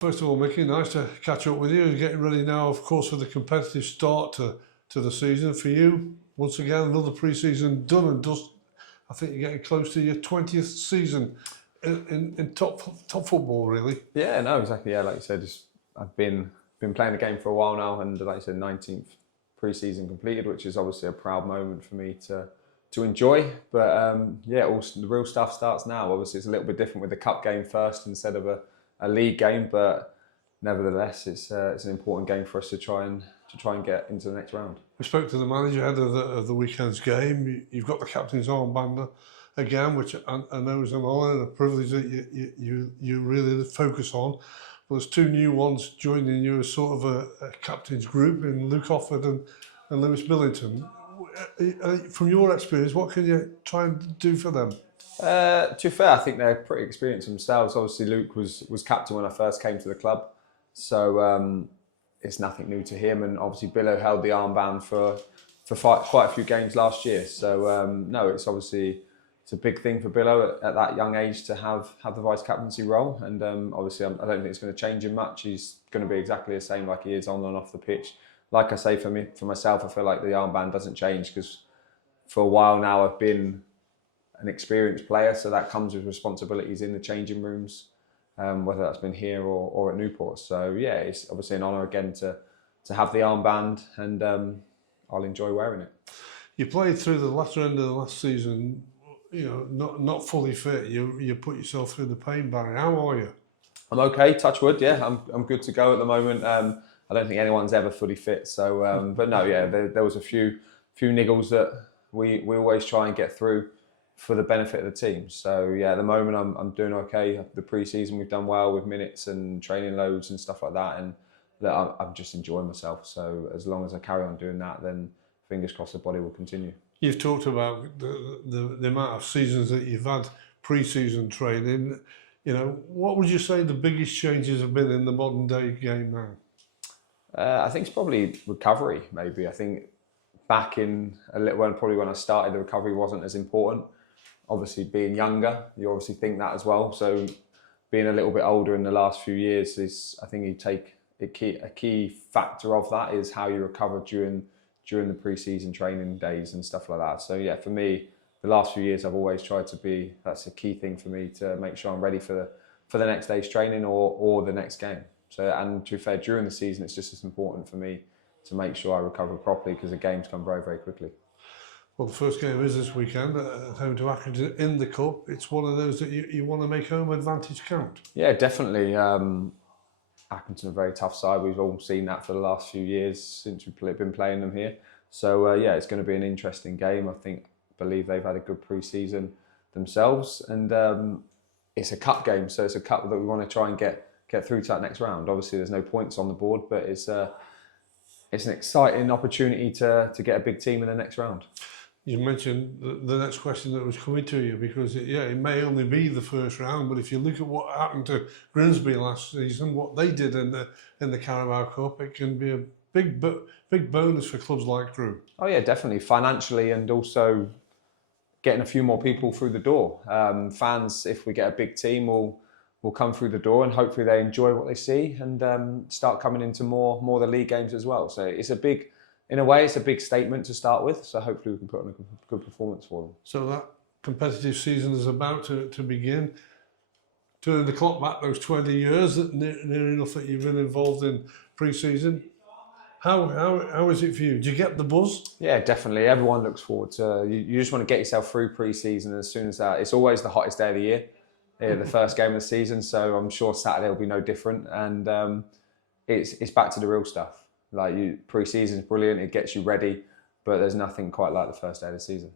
First of all, Mickey, nice to catch up with you and getting ready now, of course, for the competitive start to the season for you. Once again, another pre-season done and dust. I think you're getting close to your 20th season in top football, really. Yeah, no, exactly. Yeah, like you said, I've been playing the game for a while now, and like you said, 19th pre-season completed, which is obviously a proud moment for me to enjoy. But yeah, also the real stuff starts now. Obviously, it's a little bit different with the cup game first instead of a league game, but nevertheless, it's an important game for us to try and get into the next round. We spoke to the manager ahead of the weekend's game. You've got the captain's armband again, which I know is an honour and a privilege that you really focus on. But there's two new ones joining you as sort of a captain's group in Luke Offord and Lewis Billington. From your experience, what can you try and do for them? To be fair, I think they're pretty experienced themselves. Obviously, Luke was captain when I first came to the club, so it's nothing new to him. And obviously, Billo held the armband for quite a few games last year. So no, it's a big thing for Billo at that young age to have the vice captaincy role. And obviously, I don't think it's going to change him much. He's going to be exactly the same like he is on and off the pitch. Like I say, for myself, I feel like the armband doesn't change because for a while now I've been an experienced player, so that comes with responsibilities in the changing rooms, whether that's been here or at Newport. So yeah, it's obviously an honour again to have the armband, and I'll enjoy wearing it. You played through the latter end of the last season, not fully fit. You put yourself through the pain barrier. How are you? I'm okay, touch wood. Yeah, I'm good to go at the moment. I don't think anyone's ever fully fit. So, but no, yeah, there was a few niggles that we always try and get through for the benefit of the team. So yeah, at the moment I'm doing okay. The pre-season we've done well with minutes and training loads and stuff like that, and I'm just enjoying myself. So as long as I carry on doing that, then fingers crossed the body will continue. You've talked about the amount of seasons that you've had pre-season training. What would you say the biggest changes have been in the modern day game now? I think it's probably recovery. Maybe I think back in probably when I started, the recovery wasn't as important. Obviously, being younger, you obviously think that as well. So, being a little bit older in the last few years I think you take a key factor of that is how you recover during the pre-season training days and stuff like that. So yeah, for me, the last few years I've always tried to be. That's a key thing for me to make sure I'm ready for the next day's training or the next game. So, and to be fair, during the season, it's just as important for me to make sure I recover properly because the games come very, very quickly. Well, the first game is this weekend at home to Accrington in the Cup. It's one of those that you want to make home advantage count. Yeah, definitely. Accrington are a very tough side. We've all seen that for the last few years since we've been playing them here. So yeah, it's going to be an interesting game. I believe they've had a good pre-season themselves, and it's a cup game, so it's a cup that we want to try and get through to that next round. Obviously, there's no points on the board, but it's an exciting opportunity to get a big team in the next round. You mentioned the next question that was coming to you because it may only be the first round, but if you look at what happened to Grimsby last season, what they did in the Carabao Cup, it can be a big bonus for clubs like Crewe. Oh yeah, definitely financially, and also getting a few more people through the door. Fans, if we get a big team, will come through the door, and hopefully they enjoy what they see and start coming into more of the league games as well. So it's in a way, it's a big statement to start with. So hopefully we can put on a good performance for them. So that competitive season is about to begin. Turning the clock back those 20 years, near enough that you've been involved in pre-season. How is it for you? Do you get the buzz? Yeah, definitely. Everyone looks forward to. You just want to get yourself through pre-season. As soon as that, it's always the hottest day of the year. Yeah, the first game of the season, so I'm sure Saturday will be no different. And it's back to the real stuff. Like pre-season is brilliant; it gets you ready, but there's nothing quite like the first day of the season.